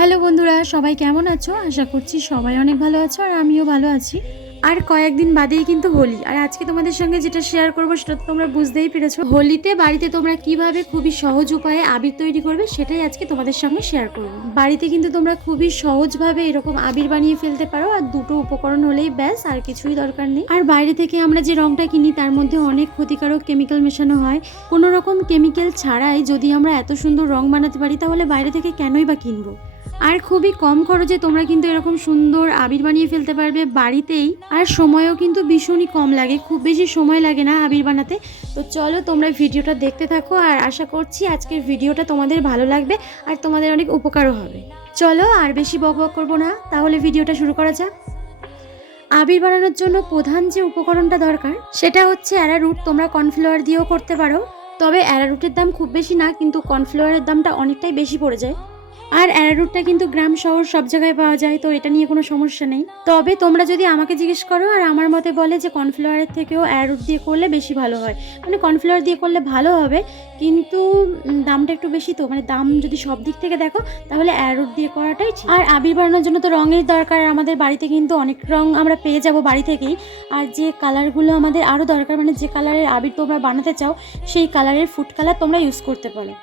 Hello বন্ধুরা, সবাই কেমন আছো? আশা করছি সবাই অনেক ভালো আছো আর আমিও ভালো আছি। আর কয়েকদিন বাদেই কিন্তু হোলি, আর আজকে তোমাদের সঙ্গে যেটা শেয়ার করবো সেটা তো তোমরা বুঝতেই পেরেছো। হোলিতে বাড়িতে তোমরা কিভাবে খুবই সহজ উপায়ে আবির তৈরি করবে সেটাই আজকে তোমাদের সঙ্গে শেয়ার করবো। বাড়িতে কিন্তু তোমরা খুবই সহজভাবে এরকম আবির বানিয়ে ফেলতে পারো, আর দুটো উপকরণ হলেই ব্যাস, আর কিছুই দরকার নেই। আর বাইরে থেকে আমরা যে রংটা কিনি তার মধ্যে অনেক ক্ষতিকারক কেমিক্যাল মেশানো হয়। কোনো রকম কেমিক্যাল ছাড়াই যদি আমরা এত সুন্দর রং বানাতে পারি তাহলে বাইরে থেকে কেনই বা কিনবো। আর খুবই কম খরচে তোমরা কিন্তু এরকম সুন্দর আবির বানিয়ে ফেলতে পারবে বাড়িতেই। আর সময়ও কিন্তু ভীষণই কম লাগে, খুব বেশি সময় লাগে না আবির বানাতে। তো চলো তোমরা ভিডিওটা দেখতে থাকো, আর আশা করছি আজকের ভিডিওটা তোমাদের ভালো লাগবে আর তোমাদের অনেক উপকারও হবে। চলো আর বেশি বকবক করবো না, তাহলে ভিডিওটা শুরু করা যাক। আবির বানানোর জন্য প্রধান যে উপকরণটা দরকার সেটা হচ্ছে অ্যারারুট। তোমরা কর্নফ্লাওয়ার দিয়েও করতে পারো, তবে অ্যারারুটের দাম খুব বেশি না, কিন্তু কর্নফ্লাওয়ারের দামটা অনেকটাই বেশি পড়ে যায়। আর অ্যারারুটটা কিন্তু গ্রাম শহর সব জায়গায় পাওয়া যায়, তো এটা নিয়ে কোনো সমস্যা নেই। তবে তোমরা যদি আমাকে জিজ্ঞেস করো আর আমার মতে বলে যে কর্নফ্লাওয়ারের থেকেও অ্যারারুট দিয়ে করলে বেশি ভালো হয়, মানে কর্নফ্লাওয়ার দিয়ে করলে ভালো হবে কিন্তু দামটা একটু বেশি। তো মানে দাম যদি সব দিক থেকে দেখো তাহলে অ্যারারুট দিয়ে করাটাই ঠিক। আর আবির বানানোর জন্য তো রঙের দরকার। আমাদের বাড়িতে কিন্তু অনেক রং আমরা পেয়ে যাব বাড়ি থেকেই। আর যে কালারগুলো আমাদের আরও দরকার, মানে যে কালারের আবির তোমরা বানাতে চাও সেই কালারের ফুড কালার তোমরা ইউজ করতে পারো।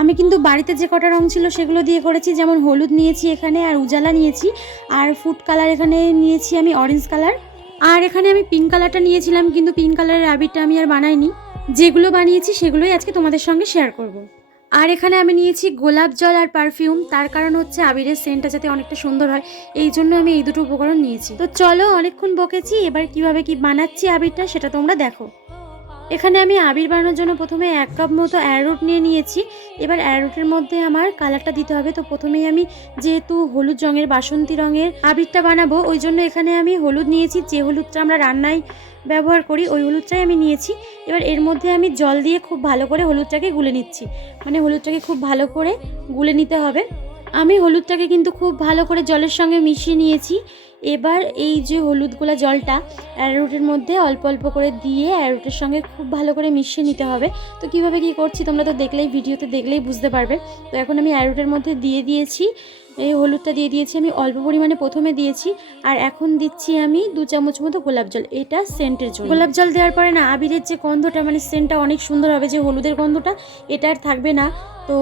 আমি কিন্তু বাড়িতে যে কটা রং ছিল সেগুলো দিয়ে করেছি, যেমন হলুদ নিয়েছি এখানে, আর উজালা নিয়েছি, আর ফুড কালার এখানে নিয়েছি আমি অরেঞ্জ কালার, আর এখানে আমি পিঙ্ক কালারটা নিয়েছিলাম, কিন্তু পিঙ্ক কালারের আবিরটা আমি আর বানাইনি। যেগুলো বানিয়েছি সেগুলোই আজকে তোমাদের সঙ্গে শেয়ার করব। আর এখানে আমি নিয়েছি গোলাপ জল আর পারফিউম, তার কারণ হচ্ছে আবিরের সেন্টটা যাতে অনেকটা সুন্দর হয়, এই জন্য আমি এই দুটো উপকরণ নিয়েছি। তো চলো অনেকক্ষণ বকেছি, এবার কিভাবে কি বানাচ্ছি আবিরটা সেটা তোমরা দেখো। এখানে আমি আবির বানানোর জন্য প্রথমে 1 কাপ মতো অ্যারারুট নিয়ে নিয়েছি। এবার অ্যারারুটের মধ্যে আমার কালারটা দিতে হবে, তো প্রথমেই আমি যেহেতু হলুদ রঙের বাসন্তী রঙের আবিরটা বানাবো ওই জন্য এখানে আমি হলুদ নিয়েছি, যে হলুদটা আমরা রান্নায় ব্যবহার করি ওই হলুদটাই আমি নিয়েছি। এবার এর মধ্যে আমি জল দিয়ে খুব ভালো করে হলুদটাকে গুলে নিচ্ছি, মানে হলুদটাকে খুব ভালো করে গুলে নিতে হবে। আমি হলুদটাকে কিন্তু খুব ভালো করে জলের সঙ্গে মিশিয়ে নিয়েছি। এবার এই যে হলুদগুলা জলটা অ্যারারুটের মধ্যে অল্প অল্প করে দিয়ে অ্যারারুটের সঙ্গে খুব ভালো করে মিশিয়ে নিতে হবে। তো কিভাবে কি করছি তোমরা তো দেখলেই, ভিডিওতে দেখলেই বুঝতে পারবে। তো এখন আমি অ্যারারুটের মধ্যে দিয়ে দিয়েছি, এই হলুদটা দিয়ে দিয়েছি আমি অল্প পরিমাণে প্রথমে দিয়েছি। আর এখন দিচ্ছি আমি 2 চামচ মতো গোলাপ জল, এটা সেন্টের জন্য। গোলাপ জল দেওয়ার পরে না আবিরের যে গন্ধটা, মানে সেন্টটা অনেক সুন্দর হবে, যে হলুদের গন্ধটা এটা আর থাকবে না, তো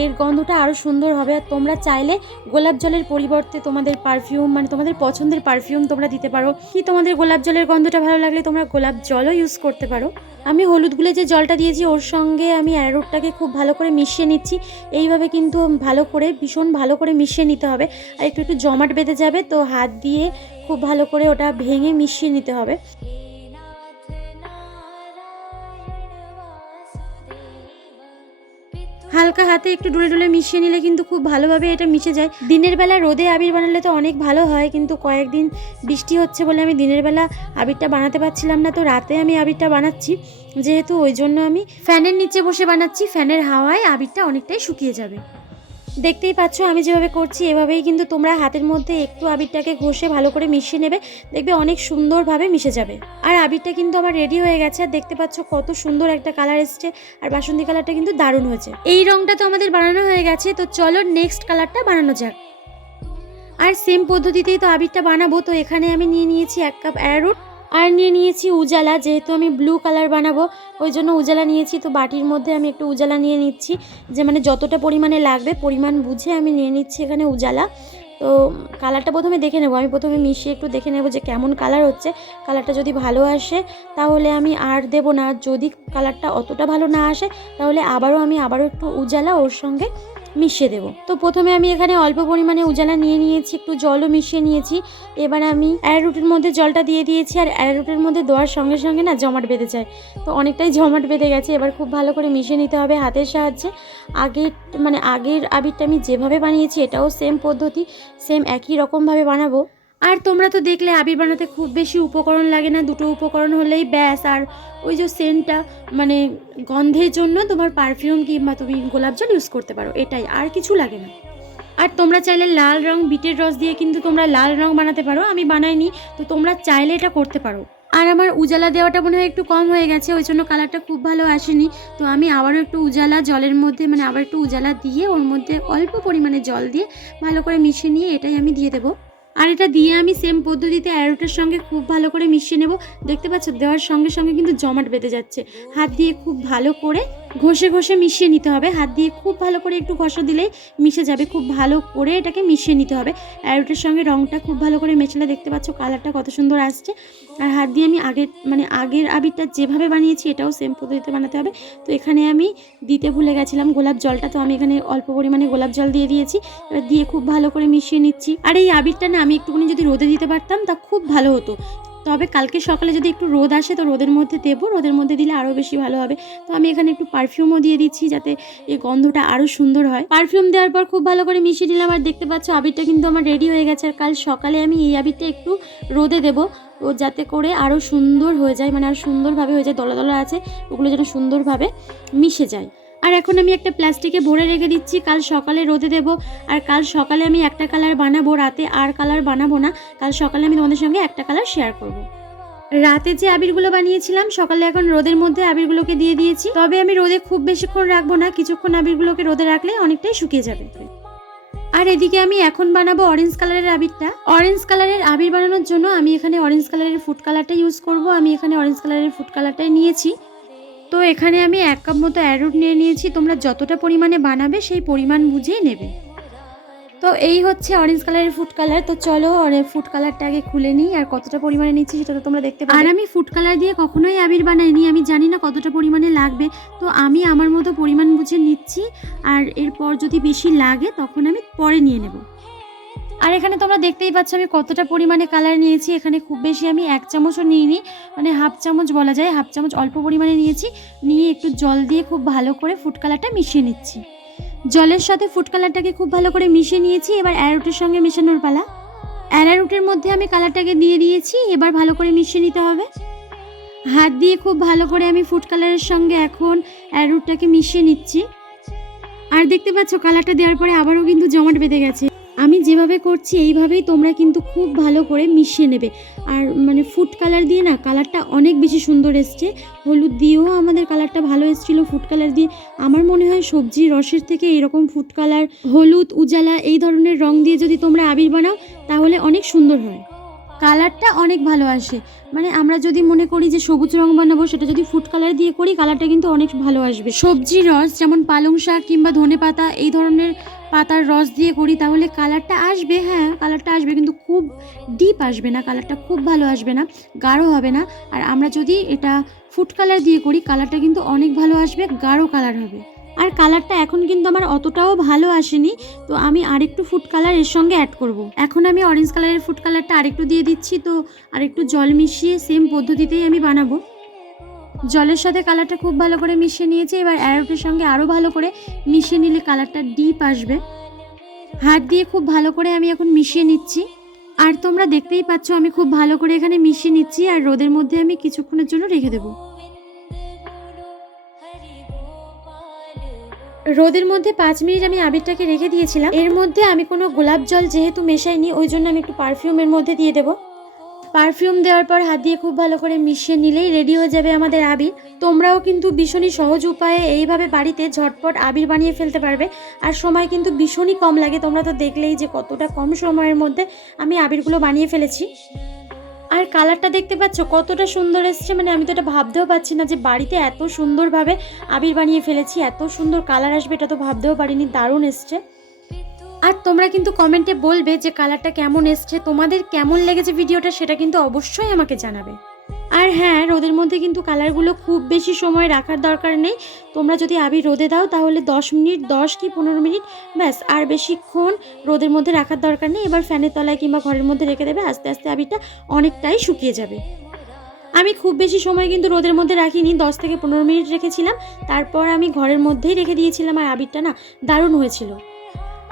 এর গন্ধটা আরও সুন্দর হবে। আর তোমরা চাইলে গোলাপ জলের পরিবর্তে তোমাদের পারফিউম, মানে তোমাদের পছন্দের পারফিউম তোমরা দিতে পারো, কি তোমাদের গোলাপ জলের গন্ধটা ভালো লাগলে তোমরা গোলাপ জলও ইউজ করতে পারো। আমি হলুদগুলো যে জলটা দিয়েছি ওর সঙ্গে আমি অ্যারারুটটাকে খুব ভালো করে মিশিয়ে নিচ্ছি। এইভাবে কিন্তু ভালো করে, ভীষণ ভালো করে মিশিয়ে নিতে হবে, আর একটু একটু জমাট বেঁধে যাবে, তো হাত দিয়ে খুব ভালো করে ওটা ভেঙে মিশিয়ে নিতে হবে। হালকা হাতে একটু ডুলে ডুলে মিশিয়ে নিলে কিন্তু খুব ভালোভাবে এটা মিশে যায়। দিনের বেলা রোদে আবির বানালে তো অনেক ভালো হয়, কিন্তু কয়েকদিন বৃষ্টি হচ্ছে বলে আমি দিনের বেলা আবিরটা বানাতে পারছিলাম না, তো রাতে আমি আবিরটা বানাচ্ছি, যেহেতু ওই জন্য আমি ফ্যানের নিচে বসে বানাচ্ছি। ফ্যানের হাওয়ায় আবিরটা অনেকটাই শুকিয়ে যাবে। দেখতেই পাচ্ছ আমি যেভাবে করছি এভাবেই কিন্তু তোমরা হাতের মধ্যে একটু আবিরটাকে ঘষে ভালো করে মিশিয়ে নেবে, দেখবে অনেক সুন্দরভাবে মিশে যাবে। আর আবিরটা কিন্তু আমার রেডি হয়ে গেছে, আর দেখতে পাচ্ছ কত সুন্দর একটা কালার এসছে, আর বাসন্তী কালারটা কিন্তু দারুণ হয়েছে। এই রংটা তো আমাদের বানানো হয়ে গেছে, তো চলো নেক্সট কালারটা বানানো যাক। আর সেম পদ্ধতিতেই তো আবিরটা বানাবো। তো এখানে আমি নিয়ে নিয়েছি 1 কাপ অ্যারারুট, আর নিয়ে নিয়েছি উজালা, যেহেতু আমি ব্লু কালার বানাবো ওই জন্য উজালা নিয়েছি। তো বাটির মধ্যে আমি একটু উজালা নিয়ে নিচ্ছি, যে মানে যতটা পরিমাণে লাগবে পরিমাণ বুঝে আমি নিয়ে নিচ্ছি এখানে উজালা। তো কালারটা প্রথমে দেখে নেবো, আমি প্রথমে মিশিয়ে একটু দেখে নেবো যে কেমন কালার হচ্ছে। কালারটা যদি ভালো আসে তাহলে আমি আর দেবো না, যদি কালারটা অতটা ভালো না আসে তাহলে আবারও একটু উজালা ওর সঙ্গে মিশিয়ে দেবো। তো প্রথমে আমি এখানে অল্প পরিমাণে উজালা নিয়ে নিয়েছি, একটু জলও মিশিয়ে নিয়েছি। এবার আমি অ্যারারুটের মধ্যে জলটা দিয়ে দিয়েছি, আর অ্যারারুটের মধ্যে দেওয়ার সঙ্গে সঙ্গে না জমাট বেঁধে যায়, তো অনেকটাই জমাট বেঁধে গেছে। এবার খুব ভালো করে মিশিয়ে নিতে হবে হাতের সাহায্যে। আগের আবিরটা আমি যেভাবে বানিয়েছি এটাও সেম পদ্ধতি, সেম একই রকমভাবে বানাবো। আর তোমরা তো দেখলে আবির বানাতে খুব বেশি উপকরণ লাগে না, 2টো উপকরণ হলেই ব্যাস। আর ওই যে সেন্টটা, মানে গন্ধের জন্য তোমার পারফিউম কিংবা তুমি গোলাপ জল ইউজ করতে পারো, এটাই, আর কিছু লাগে না। আর তোমরা চাইলে লাল রং, বিটের রস দিয়ে কিন্তু তোমরা লাল রং বানাতে পারো, আমি বানাইনি, তো তোমরা চাইলে এটা করতে পারো। আর আমার উজালা দেওয়াটা মনে হয় একটু কম হয়ে গেছে, ওই জন্য কালারটা খুব ভালো আসেনি। তো আমি আবারও একটু উজালা জলের মধ্যে মানে আবার একটু উজালা দিয়ে ওর মধ্যে অল্প পরিমাণে জল দিয়ে ভালো করে মিশিয়ে নিয়ে এটাই আমি দিয়ে দেবো। আর এটা দিয়ে আমি সেম পদ্ধতিতে অ্যারোটের সঙ্গে খুব ভালো করে মিশিয়ে নেব। দেখতে পাচ্ছ দেওয়ার সঙ্গে সঙ্গে কিন্তু জমাট বেঁধে যাচ্ছে। হাত দিয়ে খুব ভালো করে ঘষে ঘষে মিশিয়ে নিতে হবে। হাত দিয়ে খুব ভালো করে একটু ঘষা দিলেই মিশে যাবে। খুব ভালো করে এটাকে মিশিয়ে নিতে হবে। অ্যারোটের সঙ্গে রঙটা খুব ভালো করে মেশালে দেখতে পাচ্ছ কালারটা কত সুন্দর আসছে। আর হাত দিয়ে আমি আগের আবিরটা যেভাবে বানিয়েছি এটাও সেম পদ্ধতিতে বানাতে হবে। তো এখানে আমি দিতে ভুলে গেছিলাম গোলাপ জলটা, তো আমি এখানে অল্প পরিমাণে গোলাপ জল দিয়ে দিয়েছি। এবার দিয়ে খুব ভালো করে মিশিয়ে নিচ্ছি। আর এই আবিরটা না আমি একটুখানি যদি রোদে দিতে পারতাম তা খুব ভালো হতো, তবে কালকে সকালে যদি একটু রোদ আসে তো রোদের মধ্যে দেবো, রোদের মধ্যে দিলে আরও বেশি ভালো হবে। তো আমি এখানে একটু পারফিউমও দিয়ে দিচ্ছি যাতে এই গন্ধটা আরও সুন্দর হয়। পারফিউম দেওয়ার পর খুব ভালো করে মিশিয়ে নিলাম। আর দেখতে পাচ্ছ আবিরটা কিন্তু আমার রেডি হয়ে গেছে। আর কাল সকালে আমি এই আবিরটা একটু রোদে দেবো, ও যাতে করে আরও সুন্দর হয়ে যায়, মানে আরও সুন্দরভাবে হয়ে যায়। দলা দলা আছে ওগুলো যেন সুন্দরভাবে মিশে যায়। আর এখন আমি একটা প্লাস্টিকে ভরে রেখে দিচ্ছি, কাল সকালে রোদে দেবো। আর কাল সকালে আমি একটা কালার বানাবো, রাতে আর কালার বানাবো না। কাল সকালে আমি তোমাদের সঙ্গে একটা কালার শেয়ার করব। রাতে যে আবিরগুলো বানিয়েছিলাম সকালে এখন রোদের মধ্যে আবিরগুলোকে দিয়ে দিয়েছি। তবে আমি রোদে খুব বেশিক্ষণ রাখবো না, কিছুক্ষণ আবিরগুলোকে রোদে রাখলে অনেকটাই শুকিয়ে যাবে। আর এদিকে আমি এখন বানাবো অরেঞ্জ কালারের আবিরটা। অরেঞ্জ কালারের আবির বানানোর জন্য আমি এখানে অরেঞ্জ কালারের ফুড কালারটা ইউজ করব। আমি এখানে অরেঞ্জ কালারের ফুড কালারটাই নিয়েছি। তো এখানে আমি 1 কাপ মতো অ্যারোট নিয়ে নিয়েছি। তোমরা যতটা পরিমাণে বানাবে সেই পরিমাণ বুঝেই নেবে। তো এই হচ্ছে অরেঞ্জ কালারের ফুড কালার। তো চলো ফুড কালারটা আগে খুলে নিই, আর কতটা পরিমাণে নিচ্ছি সেটা তো তোমরা দেখতে পাবে। আর আমি ফুড কালার দিয়ে কখনোই আবির বানাইনি, আমি জানি না কতটা পরিমাণে লাগবে। তো আমি আমার মতো পরিমাণ বুঝে নিচ্ছি, আর এরপর যদি বেশি লাগে তখন আমি পরে নিয়ে নেব। আর এখানে তোমরা দেখতেই পাচ্ছ আমি কতটা পরিমাণে কালার নিয়েছি। এখানে খুব বেশি আমি 1 চামচও নিইনি, মানে হাফ চামচ বলা যায়, হাফ চামচ অল্প পরিমাণে নিয়েছি। নিয়ে একটু জল দিয়ে খুব ভালো করে ফুড কালারটা মিশিয়ে নিচ্ছি। জলের সাথে ফুড কালারটাকে খুব ভালো করে মিশিয়ে নিয়েছি। এবার অ্যারোটের সঙ্গে মেশানোর পালা। অ্যারোটের মধ্যে আমি কালারটাকে দিয়ে দিয়েছি। এবার ভালো করে মিশিয়ে নিতে হবে। হাত দিয়ে খুব ভালো করে আমি ফুড কালারের সঙ্গে এখন অ্যারোটটাকে মিশিয়ে নিচ্ছি। আর দেখতে পাচ্ছ কালারটা দেওয়ার পরে আবারও কিন্তু জমাট বেঁধে গেছে। আমি যেভাবে করছি এইভাবেই তোমরা কিন্তু খুব ভালো করে মিশিয়ে নেবে। আর মানে ফুড কালার দিয়ে না কালারটা অনেক বেশি সুন্দর এসছে। হলুদ দিয়েও আমাদের কালারটা ভালো এসেছিলো। ফুড কালার দিয়ে আমার মনে হয় সবজির রসের থেকে এরকম ফুড কালার, হলুদ, উজালা এই ধরনের রং দিয়ে যদি তোমরা আবির বানাও তাহলে অনেক সুন্দর হয়, কালারটা অনেক ভালো আসে। মানে আমরা যদি মনে করি যে সবুজ রং বানাবো, সেটা যদি ফুড কালার দিয়ে করি কালারটা কিন্তু অনেক ভালো আসবে। সবজির রস যেমন পালং শাক কিংবা ধনে পাতা এই ধরনের পাতার রস দিয়ে করি তাহলে কালারটা আসবে, হ্যাঁ কালারটা আসবে, কিন্তু খুব ডিপ আসবে না, কালারটা খুব ভালো আসবে না, গাঢ় হবে না। আর আমরা যদি এটা ফুড কালার দিয়ে করি কালারটা কিন্তু অনেক ভালো আসবে, গাঢ় কালার হবে। আর কালারটা এখন কিন্তু আমার অতটাও ভালো আসেনি, তো আমি আরেকটু ফুড কালার এর সঙ্গে অ্যাড করব। এখন আমি অরেঞ্জ কালারের ফুড কালারটা আরেকটু দিয়ে দিচ্ছি। তো আরেকটু জল মিশিয়ে সেম পদ্ধতিতেই আমি বানাবো। জলের সাথে কালারটা খুব ভালো করে মিশিয়ে নিয়েছি। এবার অ্যারোটের সঙ্গে আরও ভালো করে মিশিয়ে নিলে কালারটা ডিপ আসবে। হাত দিয়ে খুব ভালো করে আমি এখন মিশিয়ে নিচ্ছি। আর তোমরা দেখতেই পাচ্ছ আমি খুব ভালো করে এখানে মিশিয়ে নিচ্ছি। আর রোদের মধ্যে আমি কিছুক্ষণের জন্য রেখে দেবো। রোদের মধ্যে 5 মিনিট আমি আবিরটাকে রেখে দিয়েছিলাম। এর মধ্যে আমি কোনো গোলাপ জল যেহেতু মেশাইনি ওই জন্য আমি একটু পারফিউমের মধ্যে দিয়ে দেবো। পারফিউম দেওয়ার পর হাত দিয়ে খুব ভালো করে মিশিয়ে নিলেই রেডি হয়ে যাবে আমাদের আবির। তোমরাও কিন্তু ভীষণই সহজ উপায়ে এইভাবে বাড়িতে ঝটপট আবির বানিয়ে ফেলতে পারবে। আর সময় কিন্তু ভীষণই কম লাগে, তোমরা তো দেখলেই যে কতটা কম সময়ের মধ্যে আমি আবিরগুলো বানিয়ে ফেলেছি। আর কালারটা দেখতে পাচ্ছ কতটা সুন্দর এসছে, মানে আমি তো এটা ভাবতেও পারছি না যে বাড়িতে এত সুন্দরভাবে আবির বানিয়ে ফেলেছি, এত সুন্দর কালার আসবে এটা তো ভাবতেও পারিনি, দারুণ এসছে। আর তোমরা কিন্তু কমেন্টে বলবে যে কালারটা কেমন এসছে, তোমাদের কেমন লেগেছে ভিডিওটা সেটা কিন্তু অবশ্যই আমাকে জানাবে। আর হ্যাঁ, রোদের মধ্যে কিন্তু কালারগুলো খুব বেশি সময় রাখার দরকার নেই। তোমরা যদি আবির রোদে দাও তাহলে 10 মিনিট, 10 কি 15 মিনিট ব্যাস, আর বেশিক্ষণ রোদের মধ্যে রাখার দরকার নেই। এবার ফ্যানের তলায় কিংবা ঘরের মধ্যে রেখে দেবে, আস্তে আস্তে আবিরটা অনেকটাই শুকিয়ে যাবে। আমি খুব বেশি সময় কিন্তু রোদের মধ্যে রাখিনি, 10 থেকে 15 মিনিট রেখেছিলাম, তারপর আমি ঘরের মধ্যেই রেখে দিয়েছিলাম। আর আবিরটা না দারুণ হয়েছিল।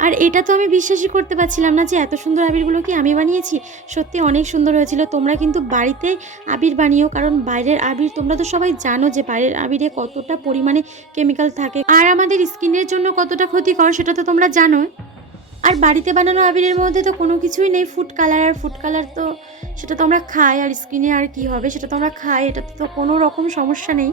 আর এটা তো আমি বিশ্বাসই করতে পারছিলাম না যে এত সুন্দর আবিরগুলো কি আমি বানিয়েছি। সত্যি অনেক সুন্দর হয়েছিল। তোমরা কিন্তু বাড়িতে আবির বানিও, কারণ বাইরের আবির তোমরা তো সবাই জানো যে বাইরের আবিরে কতটা পরিমাণে কেমিক্যাল থাকে আর আমাদের স্কিনের জন্য কতটা ক্ষতিকর সেটা তো তোমরা জানো। আর বাড়িতে বানানো আবিরের মধ্যে তো কোনো কিছুই নেই ফুড কালার, আর ফুড কালার তো সেটা তো আমরা খাই, আর স্কিনে আর কি হবে, সেটা তো আমরা খাই, এটাতে তো কোনো রকম সমস্যা নেই।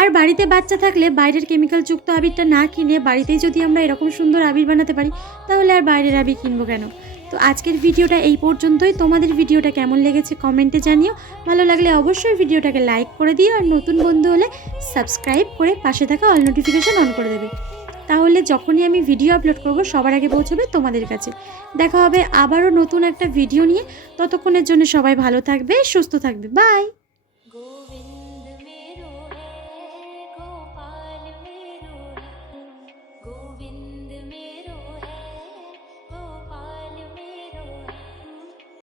আর বাড়িতে বাচ্চা থাকলে বাইরের কেমিক্যালযুক্ত আবিরটা না কিনে বাড়িতেই যদি আমরা এরকম সুন্দর আবির বানাতে পারি, তাহলে আর বাইরের আবির কিনবো কেন। তো আজকের ভিডিওটা এই পর্যন্তই। তোমাদের ভিডিওটা কেমন লেগেছে কমেন্টে জানিও। ভালো লাগলে অবশ্যই ভিডিওটাকে লাইক করে দিও, আর নতুন বন্ধু হলে সাবস্ক্রাইব করে পাশে থাকা অল নোটিফিকেশন অন করে দেবে, তাহলে যখনই আমি ভিডিও আপলোড করব সবার আগে পৌঁছবে তোমাদের কাছে। দেখা হবে আবারও নতুন একটা ভিডিও নিয়ে। ততক্ষণের জন্য সবাই ভালো থাকবে, সুস্থ থাকবে। বাই।